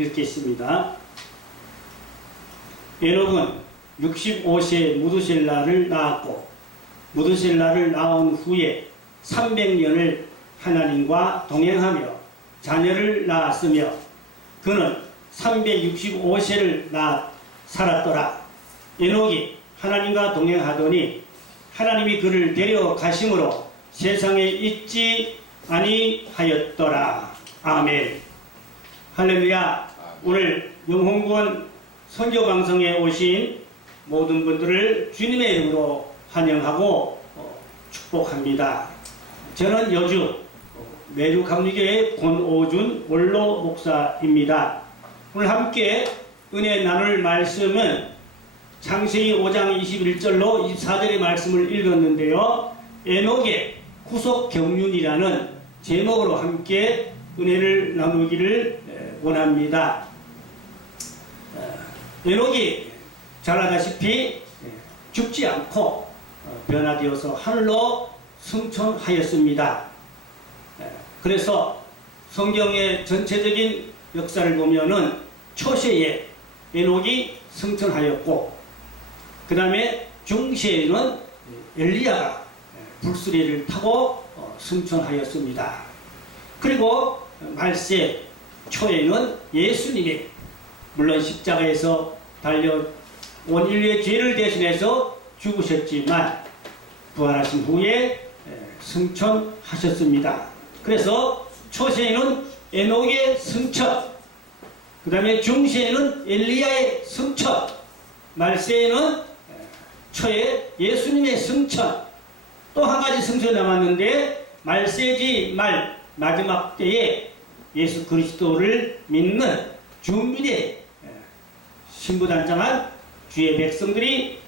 읽겠습니다. 에녹은 65세에 무두셀라를 낳았고 무두셀라를 낳은 후에 300년을 하나님과 동행하며 자녀를 낳았으며 그는 365세를 살았더라. 에녹이 하나님과 동행하더니 하나님이 그를 데려가심으로 세상에 있지 아니하였더라. 아멘. 할렐루야. 오늘 영혼구원 선교방송에 오신 모든 분들을 주님의 이름으로 환영하고 축복합니다. 저는 여주 매주 감리교회 권오준 원로 목사입니다. 오늘 함께 은혜 나눌 말씀은 창세기 5장 21절로 24절의 말씀을 읽었는데요. 에녹의 구속경륜이라는 제목으로 함께 은혜를 나누기를 원합니다. 에녹이 잘 아다시피 죽지 않고 변화되어서 하늘로 승천하였습니다. 그래서 성경의 전체적인 역사를 보면은 초세에 에녹이 승천하였고 그 다음에 중세에는 엘리야가 불수레를 타고 승천하였습니다. 그리고 말세 초에는 예수님이 물론 십자가에서 달려 온 인류의 죄를 대신해서 죽으셨지만 부활하신 후에 승천하셨습니다. 그래서 초세에는 에녹의 승천, 그 다음에 중세에는 엘리야의 승천, 말세에는 초에 예수님의 승천, 또 한 가지 승천이 남았는데 말세지 마지막 때에 예수 그리스도를 믿는 주민의 신부단장한 주의 백성들이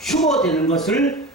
휴거되는 것을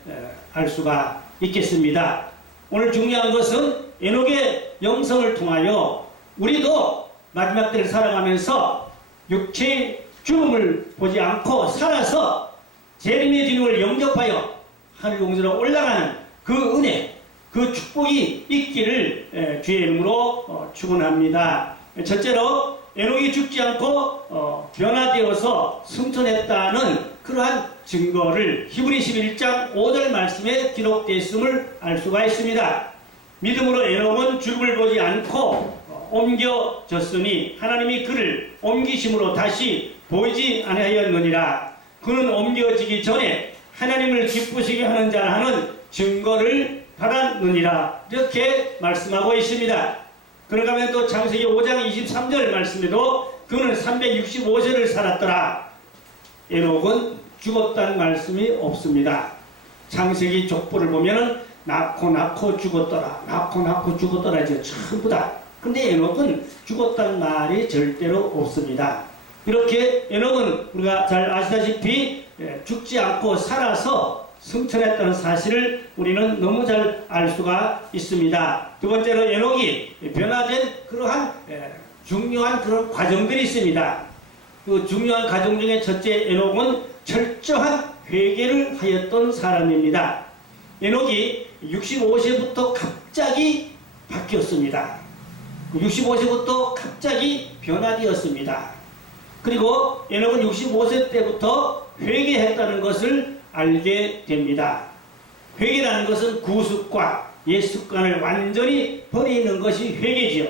알 수가 있겠습니다. 오늘 중요한 것은 에녹의 영성을 통하여 우리도 마지막 때를 살아가면서 육체의 죽음을 보지 않고 살아서 재림의 주님을 영접하여 하늘 공주로 올라가는 그 은혜, 그 축복이 있기를 주의 이름으로 축원합니다. 첫째로 에녹이 죽지 않고 변화되어서 승천했다는 그러한 증거를 히브리서 11장 5절 말씀에 기록되어 있음을 알 수가 있습니다. 믿음으로 에녹은 죽음을 보지 않고 옮겨졌으니 하나님이 그를 옮기심으로 다시 보이지 아니하였느니라. 그는 옮겨지기 전에 하나님을 기쁘시게 하는 자라 하는 증거를 받았느니라. 이렇게 말씀하고 있습니다. 그런가 하면 또 창세기 5장 23절 말씀에도 그는 365세를 살았더라. 에녹은 죽었다는 말씀이 없습니다. 창세기 족보를 보면은 낳고 죽었더라. 낳고 죽었더라. 이제 전부 다. 근데 에녹은 죽었다는 말이 절대로 없습니다. 이렇게 에녹은 우리가 잘 아시다시피 죽지 않고 살아서 승천했다는 사실을 우리는 너무 잘 알 수가 있습니다. 두 번째로 에녹이 변화된 그러한 중요한 그런 과정들이 있습니다. 그 중요한 과정 중에 첫째 에녹은 철저한 회개를 하였던 사람입니다. 에녹이 65세부터 갑자기 바뀌었습니다. 65세부터 갑자기 변화되었습니다. 그리고 에녹은 65세 때부터 회개했다는 것을 알게 됩니다. 회개라는 것은 구습과 옛 습관을 완전히 버리는 것이 회개지요.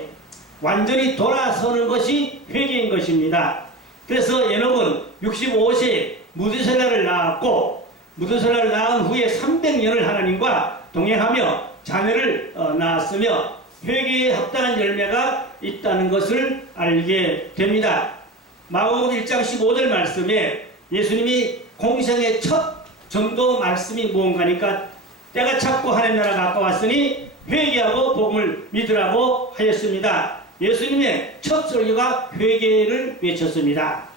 완전히 돌아서는 것이 회개인 것입니다. 그래서 에녹은 65세에 무두셀라를 낳았고 무두셀라를 낳은 후에 300년을 하나님과 동행하며 자녀를 낳았으며 회개에 합당한 열매가 있다는 것을 알게 됩니다. 마가복음 1장 15절 말씀에 예수님이 공생의 첫 전도 말씀이 무언가니까 때가 찼고 하나님 나라가 가까웠으니 회개하고 복음을 믿으라고 하였습니다. 예수님의 첫 설교가 회개를 외쳤습니다.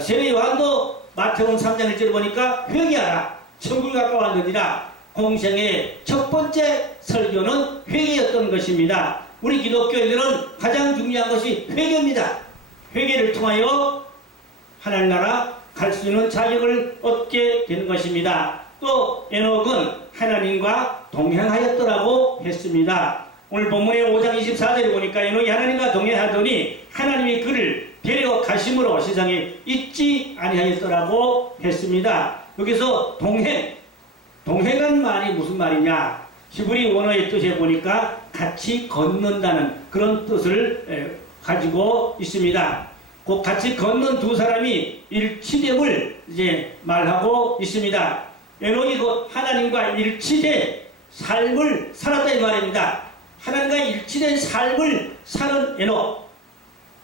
세례 요한도 마태복음 3장 1절을 보니까 회개하라 천국이 가까웠느니라. 공생의 첫 번째 설교는 회개였던 것입니다. 우리 기독교인들은 가장 중요한 것이 회개입니다. 회개를 통하여 하나님 나라 갈 수 있는 자격을 얻게 되는 것입니다. 또 에녹은 하나님과 동행하였더라고 했습니다. 오늘 본문의 5장 24절에 보니까 에녹이 하나님과 동행하더니 하나님이 그를 데려가 동행하심으로 세상에 잊지 아니하였더라고 했습니다. 여기서 동행한 말이 무슨 말이냐? 히브리 원어의 뜻에 보니까 같이 걷는다는 그런 뜻을 가지고 있습니다. 그 같이 걷는 두 사람이 일치됨을 이제 말하고 있습니다. 에녹이 곧 하나님과 일치된 삶을 살았다 이 말입니다. 하나님과 일치된 삶을 사는 에녹.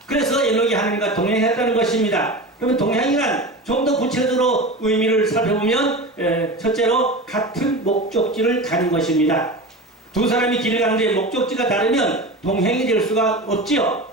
그래서 에녹이 하나님과 동행했다는 것입니다. 그러면 동행이란 좀 더 구체적으로 의미를 살펴보면 첫째로 같은 목적지를 가는 것입니다. 두 사람이 길을 가는데 목적지가 다르면 동행이 될 수가 없지요.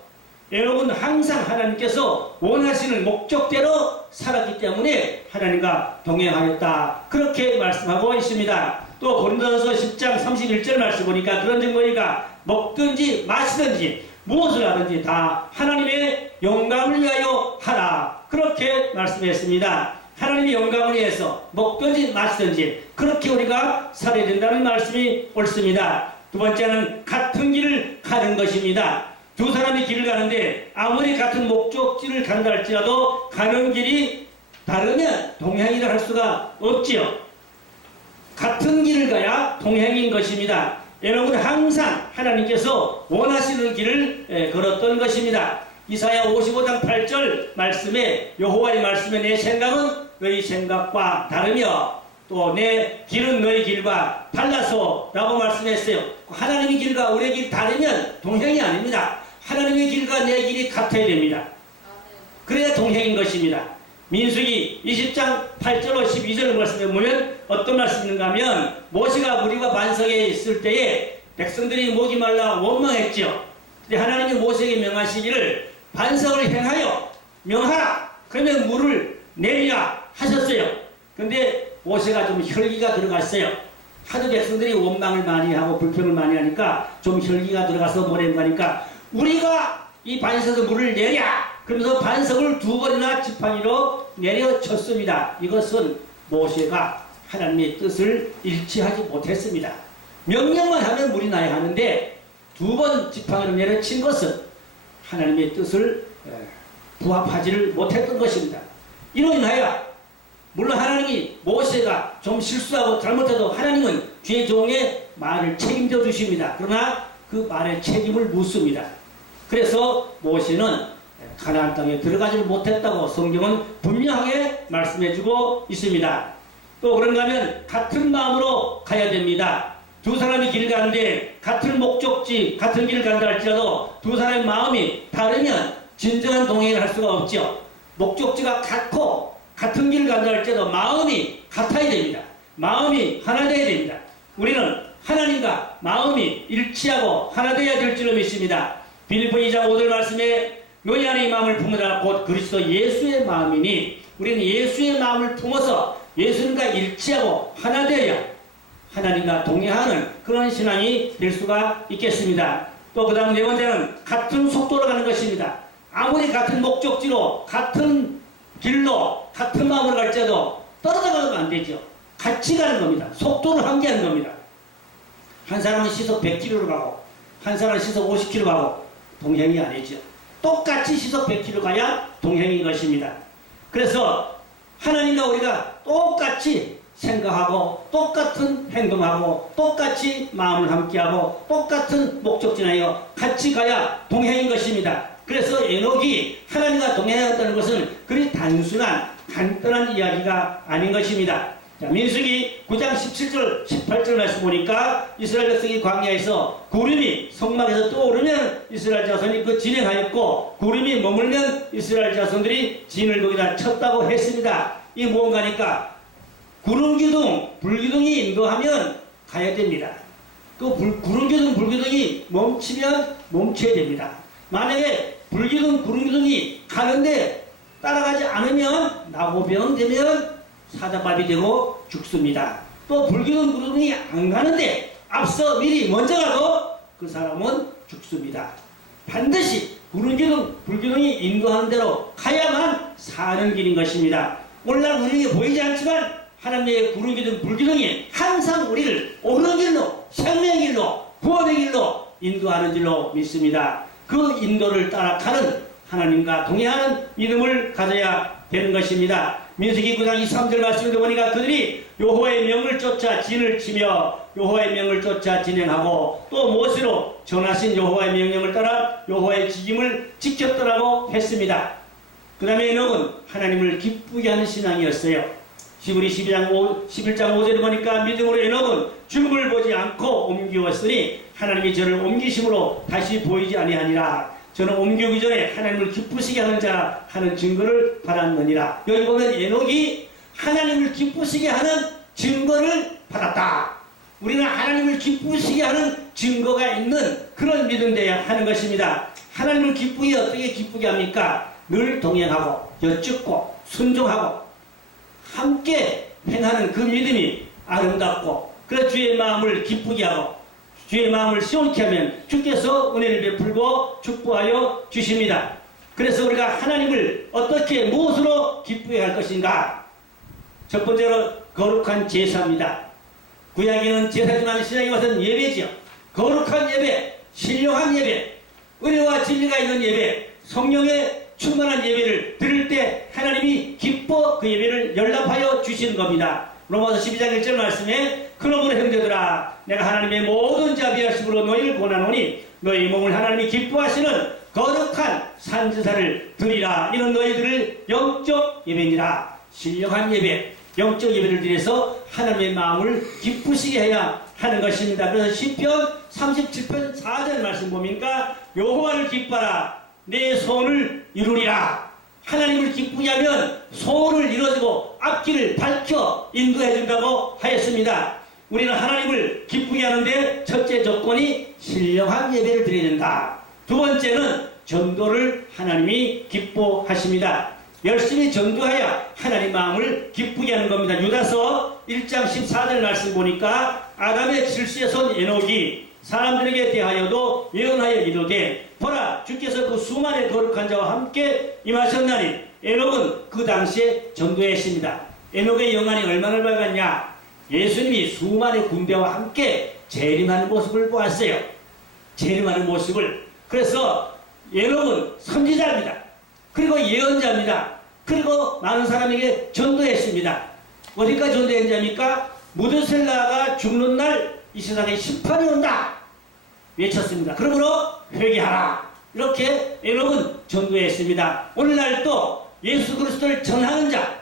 에녹은 항상 하나님께서 원하시는 목적대로 살았기 때문에 하나님과 동행하였다. 그렇게 말씀하고 있습니다. 또 고린도전서 10장 31절 말씀 보니까 그런 증거니까 먹든지 마시든지 무엇을 하든지 다 하나님의 영광을 위하여 하라. 그렇게 말씀했습니다. 하나님의 영광을 위해서 먹든지 마시든지 그렇게 우리가 살아야 된다는 말씀이 옳습니다. 두 번째는 같은 길을 가는 것입니다. 두 사람이 길을 가는데 아무리 같은 목적지를 간다 할지라도 가는 길이 다르면 동행이라 할 수가 없지요. 같은 길을 가야 동행인 것입니다. 에녹은 항상 하나님께서 원하시는 길을 걸었던 것입니다. 이사야 55장 8절 말씀에 여호와의 말씀에 내 생각은 너희 생각과 다르며 또 내 길은 너희 길과 달라서 라고 말씀했어요. 하나님의 길과 우리의 길 다르면 동행이 아닙니다. 하나님의 길과 내 길이 같아야 됩니다. 그래야 동행인 것입니다. 민수기 20장 8절로 12절 말씀에 보면 어떤 말씀이 있는가 하면 모세가 무리와 반석에 있을 때에 백성들이 목이 말라 원망했지요. 근데 하나님이 모세에게 명하시기를 반석을 행하여 명하라. 그러면 물을 내리라 하셨어요. 근데 모세가 좀 혈기가 들어갔어요. 하도 백성들이 원망을 많이 하고 불평을 많이 하니까 좀 혈기가 들어가서 뭐라고 하니까 우리가 이 반석에서 물을 내려! 그러면서 반석을 두 번이나 지팡이로 내려쳤습니다. 이것은 모세가 하나님의 뜻을 일치하지 못했습니다. 명령만 하면 물이 나야 하는데 두 번 지팡이로 내려친 것은 하나님의 뜻을 부합하지를 못했던 것입니다. 이로 인하여 물론 하나님이 모세가 좀 실수하고 잘못해도 하나님은 주의 종의 말을 책임져 주십니다. 그러나 그 말의 책임을 묻습니다. 그래서 모세는 가나안 땅에 들어가지를 못했다고 성경은 분명하게 말씀해주고 있습니다. 또 그런가 하면 같은 마음으로 가야 됩니다. 두 사람이 길 가는데 같은 목적지, 같은 길을 간다 할지라도 두 사람의 마음이 다르면 진정한 동행을 할 수가 없죠. 목적지가 같고 같은 길을 간다 할지라도 마음이 같아야 됩니다. 마음이 하나 되어야 됩니다. 우리는 하나님과 마음이 일치하고 하나 되어야 될 줄로 믿습니다. 빌립보 2장 5절 말씀에 너희 안에 이 마음을 품으라 곧 그리스도 예수의 마음이니 우리는 예수의 마음을 품어서 예수님과 일치하고 하나 되어야 하나님과 동행하는 그런 신앙이 될 수가 있겠습니다. 또 그 다음 네 번째는 같은 속도로 가는 것입니다. 아무리 같은 목적지로 같은 길로 같은 마음으로 갈지라도 떨어져 가면 안 되죠. 같이 가는 겁니다. 속도를 함께하는 겁니다. 한 사람은 시속 100km로 가고 한 사람은 시속 50km 가고 동행이 아니죠. 똑같이 시속 100km 가야 동행인 것입니다. 그래서 하나님과 우리가 똑같이 생각하고 똑같은 행동하고 똑같이 마음을 함께하고 똑같은 목적지나여 같이 가야 동행인 것입니다. 그래서 에녹이 하나님과 동행하였다는 것은 그리 단순한 간단한 이야기가 아닌 것입니다. 자, 민수기 9장 17절 18절 말씀 보니까 이스라엘 백성이 광야에서 구름이 성막에서 떠오르면 이스라엘 자손이 그 진행하였고 구름이 머물면 이스라엘 자손들이 진을 거기다 쳤다고 했습니다. 이게 무언가니까 구름기둥, 불기둥이 인도하면 가야 됩니다. 그 구름기둥, 불기둥이 멈추면 멈춰야 됩니다. 만약에 불기둥, 구름기둥이 가는데 따라가지 않으면 나고병 되면 사자밥이 되고 죽습니다. 또 불기둥, 구름기둥이 안 가는데 앞서 미리 먼저 가고 그 사람은 죽습니다. 반드시 구름기둥, 불기둥이 인도하는 대로 가야만 사는 길인 것입니다. 오늘날 우리에게 보이지 않지만 하나님의 구름기둥, 불기둥이 항상 우리를 옳은 길로, 생명의 길로, 구원의 길로 인도하는 줄로 믿습니다. 그 인도를 따라가는 하나님과 동행하는 믿음을 가져야 되는 것입니다. 민수기 9장 23절 말씀을 보니까 그들이 여호와의 명을 쫓아 진을 치며 여호와의 명을 쫓아 진행하고 또 모세로 전하신 여호와의 명령을 따라 여호와의 지킴을 지켰더라고 했습니다. 그 다음에 에녹은 하나님을 기쁘게 하는 신앙이었어요. 히브리 11장 5절에 보니까 믿음으로 에녹은 죽음을 보지 않고 옮기었으니 하나님이 저를 옮기심으로 다시 보이지 아니하니라. 저는 옮기기 전에 하나님을 기쁘시게 하는 자 하는 증거를 받았느니라. 여기 보면 에녹이 하나님을 기쁘시게 하는 증거를 받았다. 우리는 하나님을 기쁘시게 하는 증거가 있는 그런 믿음 되어야 하는 것입니다. 하나님을 기쁘게 어떻게 기쁘게 합니까? 늘 동행하고 여쭙고 순종하고 함께 행하는 그 믿음이 아름답고 그래서 주의 마음을 기쁘게 하고 주의 마음을 시원케 하면 주께서 은혜를 베풀고 축복하여 주십니다. 그래서 우리가 하나님을 어떻게 무엇으로 기쁘게 할 것인가? 첫 번째로 거룩한 제사입니다. 구약에는 제사지만 신약에 와서는 예배지요. 거룩한 예배, 신령한 예배, 은혜와 진리가 있는 예배, 성령의 충만한 예배를 드릴 때 하나님이 기뻐 그 예배를 연락하여 주시는 겁니다. 로마서 12장 1절 말씀에 그러므로 형제들아 내가 하나님의 모든 자비하심으로 너희를 권하노니 너희 몸을 하나님이 기뻐하시는 거룩한 산제사를 드리라. 이는 너희들을 영적 예배니라. 신령한 예배, 영적 예배를 드려서 하나님의 마음을 기쁘시게 해야 하는 것입니다. 그래서 시편 37편 4절 말씀 보니까 여호와를 기뻐하라 내 소원을 이루리라. 하나님을 기쁘게 하면 소원을 이루어지고 앞길을 밝혀 인도해 준다고 하였습니다. 우리는 하나님을 기쁘게 하는데 첫째 조건이 신령한 예배를 드려야 된다. 두 번째는 전도를 하나님이 기뻐하십니다. 열심히 전도해야 하나님 마음을 기쁘게 하는 겁니다. 유다서 1장 14절 말씀 보니까 아담의 칠수의 손 에녹이 사람들에게 대하여도 예언하여 이르되 보라 주께서 그 수많은 거룩한 자와 함께 임하셨나니 에녹은 그 당시에 전도했습니다. 에녹의 영안이 얼마나 밝았냐? 예수님이 수많은 군대와 함께 재림하는 모습을 보았어요. 재림하는 모습을. 그래서 에녹은 선지자입니다. 그리고 예언자입니다. 그리고 많은 사람에게 전도했습니다. 어디까지 전도했습니까? 무드셀라가 죽는 날 이 세상에 심판이 온다 외쳤습니다. 그러므로 회개하라. 이렇게 에녹은 전도했습니다. 오늘날도 예수 그리스도를 전하는 자,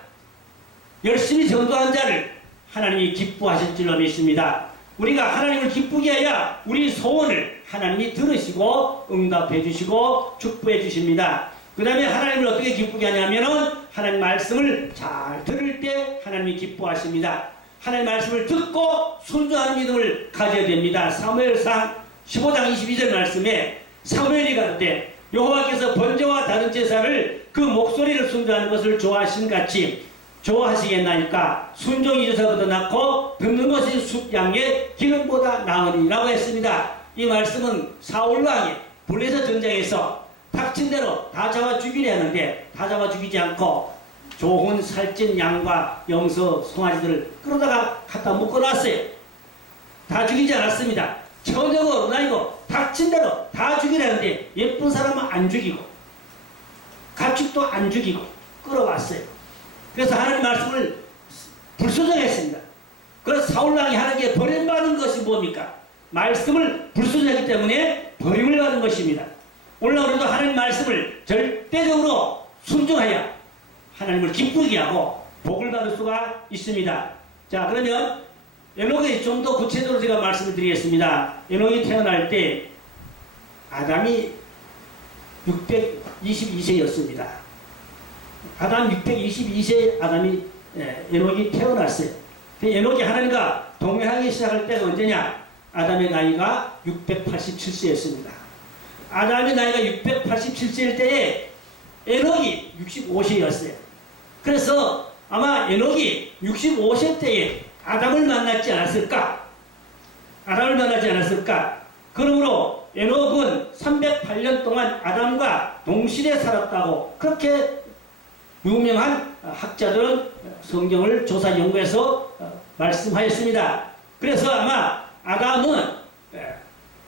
열심히 전도한 자를 하나님이 기뻐하실 줄로 믿습니다. 우리가 하나님을 기쁘게 해야 우리 소원을 하나님이 들으시고 응답해 주시고 축복해 주십니다. 그 다음에 하나님을 어떻게 기쁘게 하냐면은 하나님 말씀을 잘 들을 때 하나님이 기뻐하십니다. 하나님 말씀을 듣고 순종하는 믿음을 가져야 됩니다. 사무엘상 15장 22절 말씀에 사무엘이 가로되 여호와께서 번제와 다른 제사를 그 목소리를 순종하는 것을 좋아하신 같이 좋아하시겠나이까? 순종이 제사보다 낫고 듣는 것이 숫양의 기름보다 나으니라고 했습니다. 이 말씀은 사울왕이 블레셋 전쟁에서 닥친 대로 다 잡아 죽이려 하는데 다 잡아 죽이지 않고 좋은 살찐 양과 염소, 송아지들을 끌어다가 갖다 묶어놨어요. 다 죽이지 않았습니다. 전적으로 아니고 닥친 대로 다 죽이려는데 예쁜 사람은 안 죽이고 가축도 안 죽이고 끌어왔어요. 그래서 하나님 말씀을 불순종했습니다. 그래서 사울왕이 하는 게 버림받은 것이 뭡니까? 말씀을 불순종했기 때문에 버림을 받은 것입니다. 오늘 우리도 하나님 말씀을 절대적으로 순종하여 하나님을 기쁘게 하고 복을 받을 수가 있습니다. 자, 그러면 에녹이 좀 더 구체적으로 제가 말씀을 드리겠습니다. 에녹이 태어날 때 아담이 622세였습니다. 아담 622세 아담이 에녹이 태어났어요. 에녹이 하나님과 동행하기 시작할 때가 언제냐? 아담의 나이가 687세였습니다. 아담의 나이가 687세일 때에 에녹이 65세였어요. 그래서 아마 에녹이 65세 때에 아담을 만났지 않았을까? 아담을 만나지 않았을까? 그러므로 에녹은 308년 동안 아담과 동시대에 살았다고 그렇게 유명한 학자들은 성경을 조사 연구해서 말씀하였습니다. 그래서 아마 아담은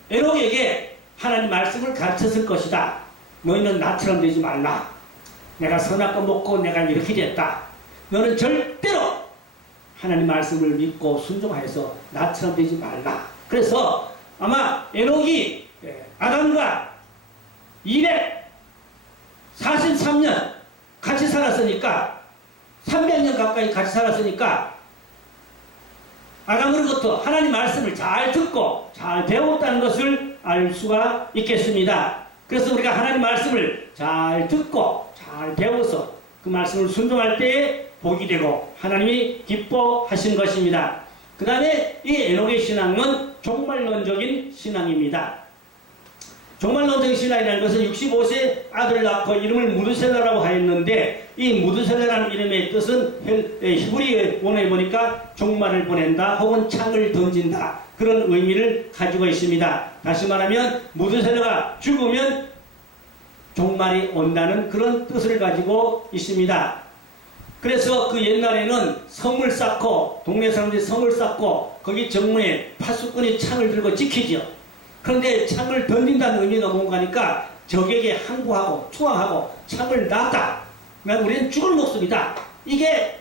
에녹에게 하나님 말씀을 가르쳤을 것이다. 너희는 나처럼 되지 말라. 내가 선악과 먹고 내가 이렇게 됐다. 너는 절대로 하나님 말씀을 믿고 순종하여서 나처럼 되지 말라. 그래서 아마 에녹이 아담과 243년 같이 살았으니까 300년 가까이 같이 살았으니까 아담으로부터 하나님 말씀을 잘 듣고 잘 배웠다는 것을 알 수가 있겠습니다. 그래서 우리가 하나님 말씀을 잘 듣고 잘 배워서 그 말씀을 순종할 때에 복이 되고 하나님이 기뻐하신 것입니다. 그 다음에 이 에녹의 신앙은 종말론적인 신앙입니다. 종말론적인 신앙이라는 것은 65세 아들을 낳고 이름을 무드셀라라고 하였는데 이 무드셀라라는 이름의 뜻은 히브리 원어에 보니까 종말을 보낸다 혹은 창을 던진다 그런 의미를 가지고 있습니다. 다시 말하면 무드셀라가 죽으면 종말이 온다는 그런 뜻을 가지고 있습니다. 그래서 그 옛날에는 성을 쌓고 동네 사람들이 성을 쌓고 거기 정문에 파수꾼이 창을 들고 지키죠. 그런데 창을 던진다는 의미가 뭔가 하니까 적에게 항구하고 투항하고 창을 놨다. 우리는 죽을 목숨이다. 이게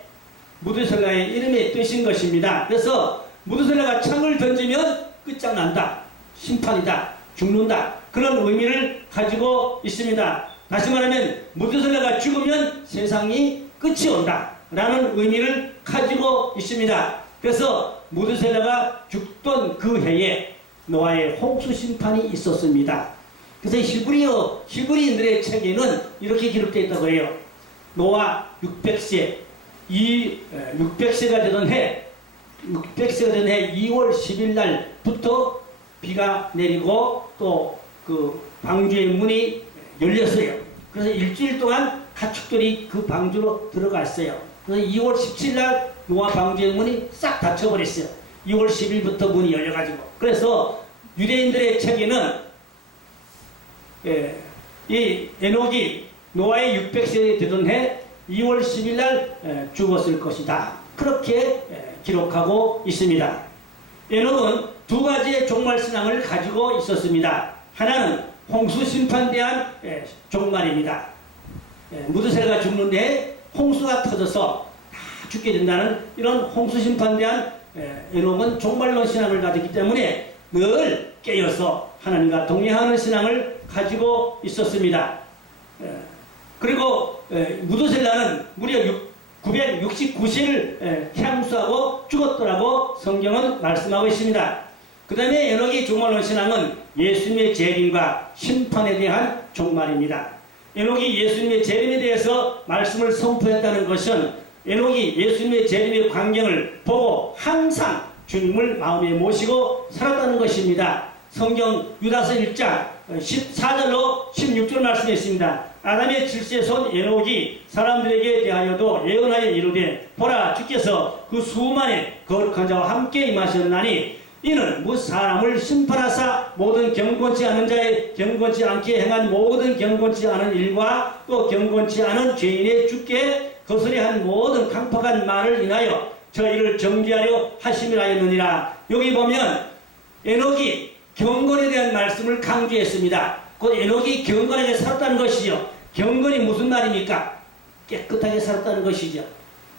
무드셀라의 이름의 뜻인 것입니다. 그래서 무드셀라가 창을 던지면 끝장난다. 심판이다. 죽는다. 그런 의미를 가지고 있습니다. 다시 말하면 무드셀라가 죽으면 세상이 끝이 온다. 라는 의미를 가지고 있습니다. 그래서 무드셀라가 죽던 그 해에 노아의 홍수 심판이 있었습니다. 그래서 히브리인들의 책에는 이렇게 기록되어 있다고 해요. 노아 600세, 600세가 되던 해 2월 10일 날부터 비가 내리고 또 그 방주의 문이 열렸어요. 그래서 일주일 동안 가축들이 그 방주로 들어갔어요. 그래서 2월 17일 날 노아 방주의 문이 싹 닫혀버렸어요. 2월 10일부터 문이 열려가지고. 그래서 유대인들의 책에는 이 에녹이 노아의 600세 되던 해 2월 10일 날 죽었을 것이다. 그렇게 기록하고 있습니다. 에녹은 두 가지의 종말신앙을 가지고 있었습니다. 하나는 홍수 심판에 대한 종말입니다. 무드셀라가 죽는데 홍수가 터져서 다 죽게 된다는 이런 홍수 심판에 대한 에녹은 종말론 신앙을 가졌기 때문에 늘 깨어서 하나님과 동행하는 신앙을 가지고 있었습니다. 그리고 무드셀라는 무려 969세를 향수하고 죽었더라고 성경은 말씀하고 있습니다. 그 다음에 에녹의 종말론 신앙은 예수님의 재림과 심판에 대한 종말입니다. 에녹이 예수님의 재림에 대해서 말씀을 선포했다는 것은 에녹이 예수님의 재림의 광경을 보고 항상 주님을 마음에 모시고 살았다는 것입니다. 성경 유다서 1장 14절로 16절 말씀에 있습니다. 아담의 칠세손 에녹이 사람들에게 대하여도 예언하여 이르되 보라 주께서 그 수많은 거룩한 자와 함께 임하셨나니 이는 무슨 사람을 심판하사 모든 경건치 않은 자의 경건치 않게 행한 모든 경건치 않은 일과 또 경건치 않은 죄인의 주께 거스려 한 모든 강팍한 말을 인하여 저희를 정죄하려 하심이라였느니라. 여기 보면 에녹이 경건에 대한 말씀을 강조했습니다. 곧 에녹이 경건하게 살았다는 것이죠. 경건이 무슨 말입니까? 깨끗하게 살았다는 것이죠.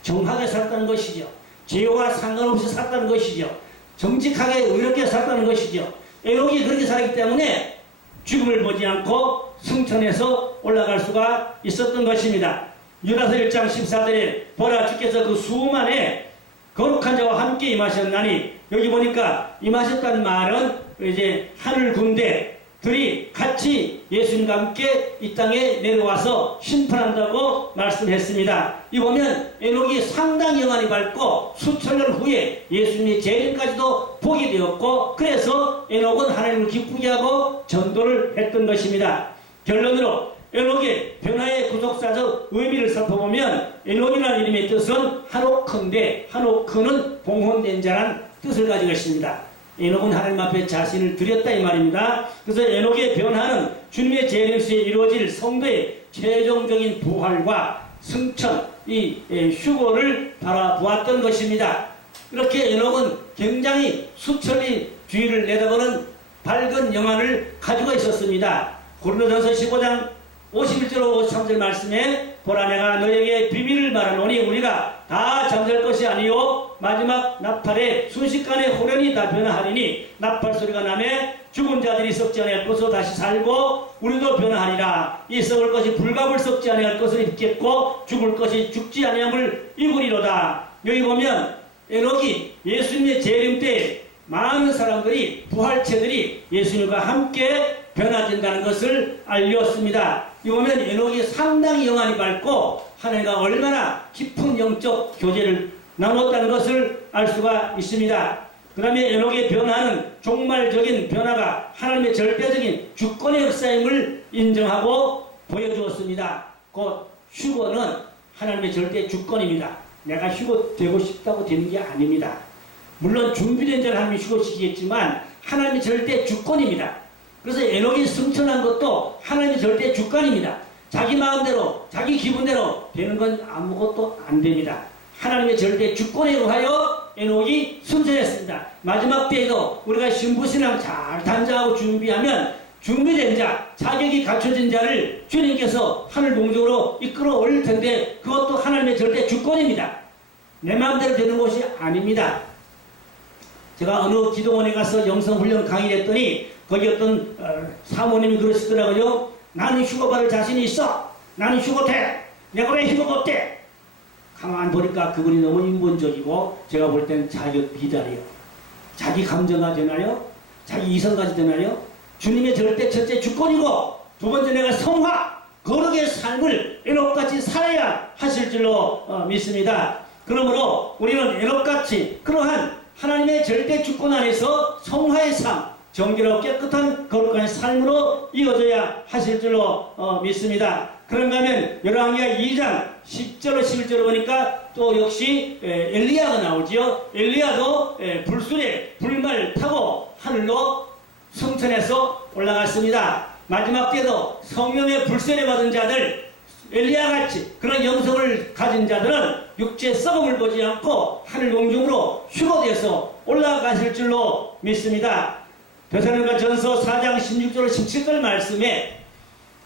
정하게 살았다는 것이죠. 죄와 상관없이 살았다는 것이죠. 정직하게 의롭게 살았다는 것이죠. 에녹이 그렇게 살았기 때문에 죽음을 보지 않고 승천해서 올라갈 수가 있었던 것입니다. 유다서 1장 14절에 보라 주께서 그 수많은 거룩한 자와 함께 임하셨나니 여기 보니까 임하셨다는 말은 이제 하늘 군대들이 같이 예수님과 함께 이 땅에 내려와서 심판한다고 말씀했습니다. 이 보면 에녹이 상당히 영안이 밝고 수천 년 후에 예수님의 재림까지도 보게 되었고 그래서 에녹은 하나님을 기쁘게 하고 전도를 했던 것입니다. 결론으로 에녹의 변화의 구속사적 의미를 살펴보면 에녹이라는 이름의 뜻은 한옥큰데 한옥큰은 봉헌된 자란 뜻을 가지고 있습니다. 에녹은 하나님 앞에 자신을 드렸다 이 말입니다. 그래서 에녹의 변화는 주님의 재림 시에 이루어질 성도의 최종적인 부활과 승천, 이 휴거를 바라보았던 것입니다. 이렇게 에녹은 굉장히 수천리 주위를 내다보는 밝은 영안을 가지고 있었습니다. 고린도전서 15장 51절 53절 말씀에 보라 내가 너에게 비밀을 말하노니 우리가 다 잠잘 것이 아니요 마지막 나팔에 순식간에 호련히 다 변화하리니 나팔 소리가 나매 죽은 자들이 썩지 아니할 것으로 다시 살고 우리도 변화하리라. 이 썩을 것이 불갑을 썩지 아니할 것을 입겠고 죽을 것이 죽지 아니함을 입으리로다. 여기 보면 에녹이 예수님의 재림 때 많은 사람들이 부활체들이 예수님과 함께 변화된다는 것을 알렸습니다. 이 보면 에녹이 상당히 영안이 밝고 하나님과 얼마나 깊은 영적 교제를 나눴다는 것을 알 수가 있습니다. 그 다음에 에녹의 변화는 종말적인 변화가 하나님의 절대적인 주권의 역사임을 인정하고 보여주었습니다. 곧 휴거는 하나님의 절대 주권입니다. 내가 휴거 되고 싶다고 되는 게 아닙니다. 물론 준비된 자를 하나님이 휴거시키겠지만 하나님의 절대 주권입니다. 그래서 에녹이 승천한 것도 하나님의 절대 주권입니다. 자기 마음대로 자기 기분대로 되는 건 아무것도 안 됩니다. 하나님의 절대 주권에 의하여 에녹이 승천했습니다. 마지막 때에도 우리가 신부신앙 잘 단장하고 준비하면 준비된 자, 자격이 갖춰진 자를 주님께서 하늘 공중으로 이끌어 올릴 텐데 그것도 하나님의 절대 주권입니다. 내 마음대로 되는 것이 아닙니다. 제가 어느 기도원에 가서 영성훈련 강의를 했더니 거기 어떤 사모님이 그러시더라고요. 나는 휴거 받을 자신이 있어. 나는 휴거 돼. 내가 왜 휴거가 없대? 가만 보니까 그분이 너무 인본적이고 제가 볼 때는 자격 비달이요. 자기 감정가 되나요? 자기 이성까지 되나요? 주님의 절대 첫째 주권이고 두 번째 내가 성화 거룩의 삶을 에녹같이 살아야 하실 줄로 믿습니다. 그러므로 우리는 에녹같이 그러한 하나님의 절대 주권 안에서 성화의 삶, 정결하고 깨끗한 거룩한 삶으로 이어져야 하실 줄로 믿습니다. 그런가 하면 열왕기하 2장 10절로 11절을 보니까 또 역시 엘리야가 나오지요. 엘리야도 불순에 불말 타고 하늘로 승천해서 올라갔습니다. 마지막 때도 성령의 불세례 받은 자들 엘리야같이 그런 영성을 가진 자들은 육체 썩음을 보지 않고 하늘 공중으로 휴거되어서 올라가실 줄로 믿습니다. 데살로니가 전서 4장 16절 17절 말씀에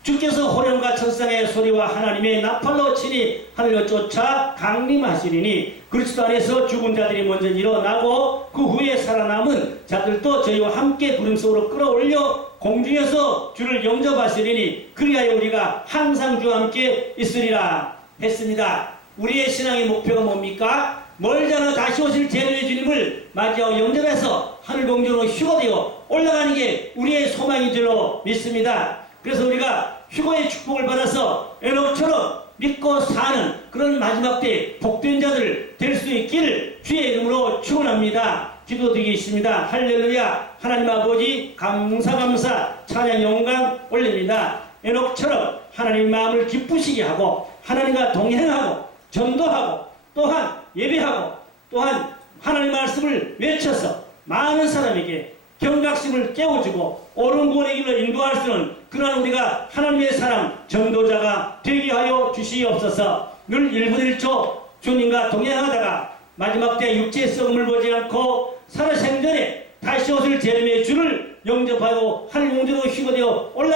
주께서 호령과 천상의 소리와 하나님의 나팔로 친히 하늘로 쫓아 강림하시리니 그리스도 안에서 죽은 자들이 먼저 일어나고 그 후에 살아남은 자들도 저희와 함께 구름 속으로 끌어올려 공중에서 주를 영접하시리니 그리하여 우리가 항상 주와 함께 있으리라 했습니다. 우리의 신앙의 목표가 뭡니까? 멀잖아 다시 오실 제주의 주님을 맞이하고 영접해서 하늘 공중으로 휴거되어 올라가는 게 우리의 소망인 줄로 믿습니다. 그래서 우리가 휴거의 축복을 받아서 에녹처럼 믿고 사는 그런 마지막 때 복된 자들 될 수 있기를 주의 이름으로 축원합니다. 기도드리겠습니다. 할렐루야. 하나님 아버지 감사 찬양 영광 올립니다. 에녹처럼 하나님 마음을 기쁘시게 하고 하나님과 동행하고 전도하고 또한 예배하고 또한 하나님 말씀을 외쳐서 많은 사람에게 경각심을 깨워주고 옳은 구원의 길로 인도할 수 있는 그러한 우리가 하나님의 사람 전도자가 되게 하여 주시옵소서. 늘 1분 1초 주님과 동행하다가 마지막 때 육체의 썩음을 보지 않고 살아생전에 다시 오실 재림의 주를 영접하고 하늘 공중으로 휴거되어 올라